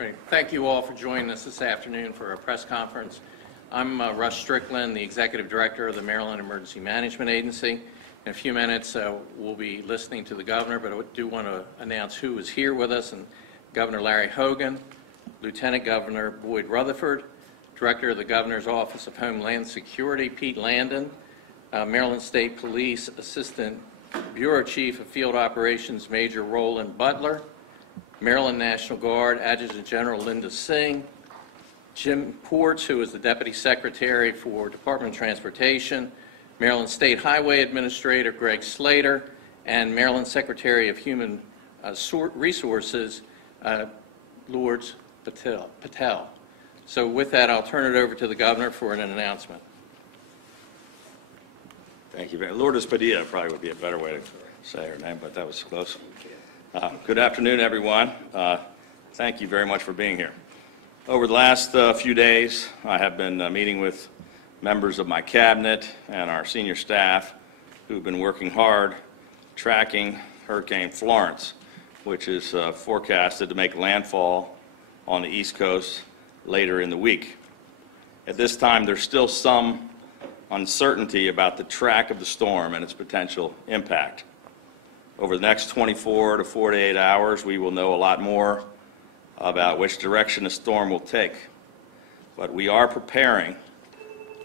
Great. Thank you all for joining us this afternoon for our press conference. I'm Russ Strickland, the Executive Director of the Maryland Emergency Management Agency. In a few minutes, we'll be listening to the Governor, but I do want to announce who is here with us. And Governor Larry Hogan, Lieutenant Governor Boyd Rutherford, Director of the Governor's Office of Homeland Security, Pete Landon, Maryland State Police Assistant Bureau Chief of Field Operations, Major Roland Butler, Maryland National Guard Adjutant General Linda Singh, Jim Ports, who is the Deputy Secretary for Department of Transportation, Maryland State Highway Administrator Greg Slater, and Maryland Secretary of Human Resources Lourdes Patel. So with that, I'll turn it over to the Governor for an announcement. Thank you. Lourdes Padilla probably would be a better way to say her name, but that was close. Good afternoon, everyone. Thank you very much for being here. Over the last few days, I have been meeting with members of my cabinet and our senior staff who've been working hard tracking Hurricane Florence, which is forecasted to make landfall on the East Coast later in the week. At this time, there's still some uncertainty about the track of the storm and its potential impact. Over the next 24 to 48 hours, we will know a lot more about which direction the storm will take. But we are preparing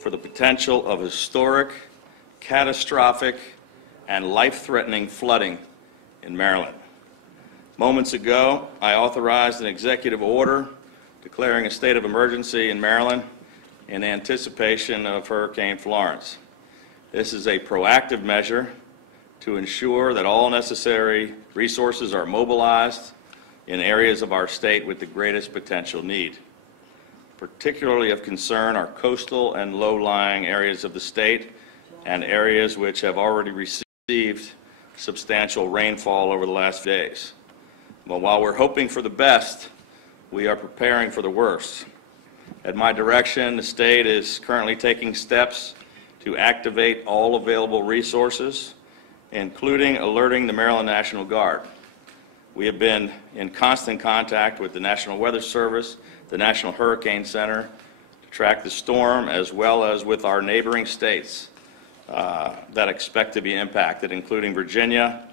for the potential of historic, catastrophic, and life-threatening flooding in Maryland. Moments ago, I authorized an executive order declaring a state of emergency in Maryland in anticipation of Hurricane Florence. This is a proactive measure to ensure that all necessary resources are mobilized in areas of our state with the greatest potential need. Particularly of concern are coastal and low-lying areas of the state and areas which have already received substantial rainfall over the last days. But while we're hoping for the best, we are preparing for the worst. At my direction, the state is currently taking steps to activate all available resources, including alerting the Maryland National Guard. We have been in constant contact with the National Weather Service, the National Hurricane Center, to track the storm, as well as with our neighboring states that expect to be impacted, including Virginia,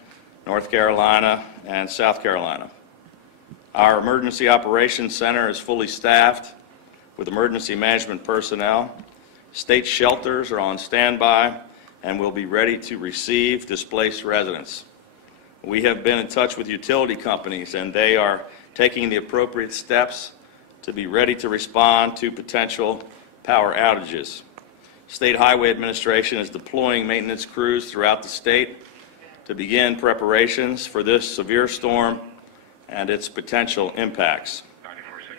North Carolina, and South Carolina. Our Emergency Operations Center is fully staffed with emergency management personnel. State shelters are on standby and will be ready to receive displaced residents. We have been in touch with utility companies, and they are taking the appropriate steps to be ready to respond to potential power outages. State Highway Administration is deploying maintenance crews throughout the state to begin preparations for this severe storm and its potential impacts.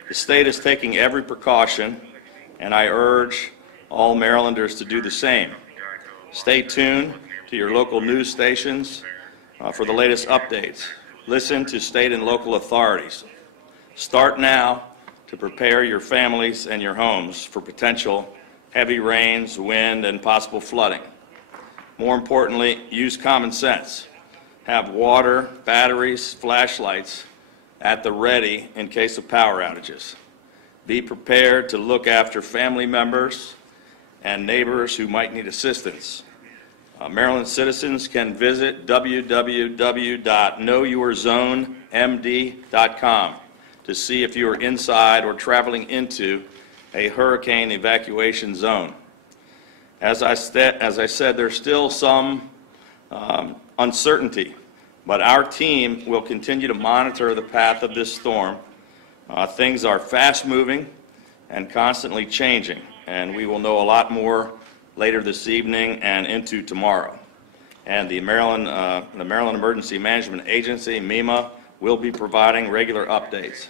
The state is taking every precaution, and I urge all Marylanders to do the same. Stay tuned to your local news stations for the latest updates. Listen to state and local authorities. Start now to prepare your families and your homes for potential heavy rains, wind, and possible flooding. More importantly, use common sense. Have water, batteries, flashlights at the ready in case of power outages. Be prepared to look after family members and neighbors who might need assistance. Maryland citizens can visit www.knowyourzonemd.com to see if you are inside or traveling into a hurricane evacuation zone. As I said, there's still some uncertainty, but our team will continue to monitor the path of this storm. Things are fast-moving and constantly changing, and we will know a lot more later this evening and into tomorrow. And the Maryland Emergency Management Agency, MEMA, will be providing regular updates.